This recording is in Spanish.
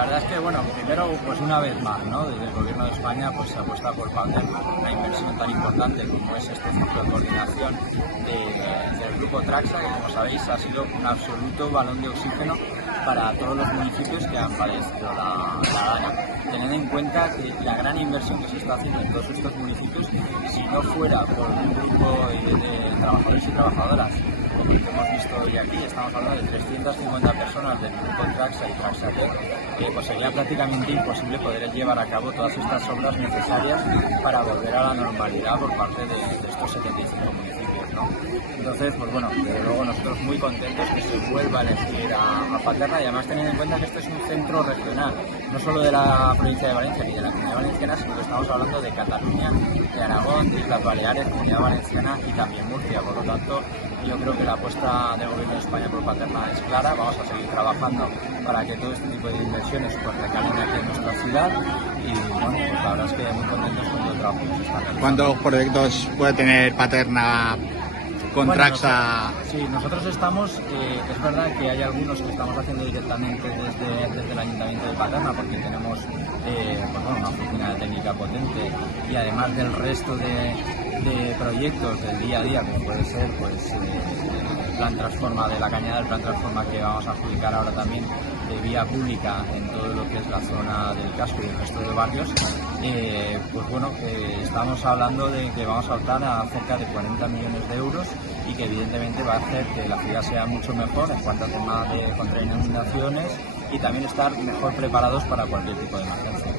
La verdad es que, bueno, primero, pues una vez más, ¿no? Desde el Gobierno de España pues se apuesta por una inversión tan importante como es este centro de coordinación del Grupo Traxa, que como sabéis ha sido un absoluto balón de oxígeno para todos los municipios que han padecido la daña. Teniendo en cuenta que la gran inversión que se está haciendo en todos estos municipios, si no fuera por un grupo de trabajadores y trabajadoras, como hemos visto hoy aquí, estamos hablando de 350 personas del grupo Traxa y Traxatec, pues sería prácticamente imposible poder llevar a cabo todas estas obras necesarias para volver a la normalidad por parte de estos 75 municipios, ¿no? Entonces, pues bueno, desde luego nosotros muy contentos que se vuelva a elegir a Paterna, y además teniendo en cuenta que este es un centro regional, no solo de la provincia de Valencia ni de la Comunidad Valenciana, sino que estamos hablando de Cataluña, de Aragón, de Islas Baleares, Comunidad Valenciana y también Murcia. Por lo tanto, yo creo que la apuesta del Gobierno de España por Paterna es clara. Vamos a seguir trabajando para que todo este tipo de inversiones pues recalen aquí en nuestra ciudad, y bueno, pues la verdad es que muy contentos con todo el trabajo que se está realizando. ¿Cuántos proyectos puede tener Paterna con Traxa? Sí, nosotros estamos, es verdad que hay algunos que estamos haciendo directamente desde el Ayuntamiento de Paterna, porque tenemos pues bueno, una oficina técnica potente, y además del resto de proyectos del día a día, como puede ser pues el plan Transforma de la Cañada, el plan Transforma que vamos a adjudicar ahora también de vía pública en todo lo que es la zona del casco y el resto de barrios, pues bueno, estamos hablando de que vamos a optar a cerca de 40 millones de euros, y que evidentemente va a hacer que la ciudad sea mucho mejor en cuanto a tema de contra inundaciones, y también estar mejor preparados para cualquier tipo de emergencia.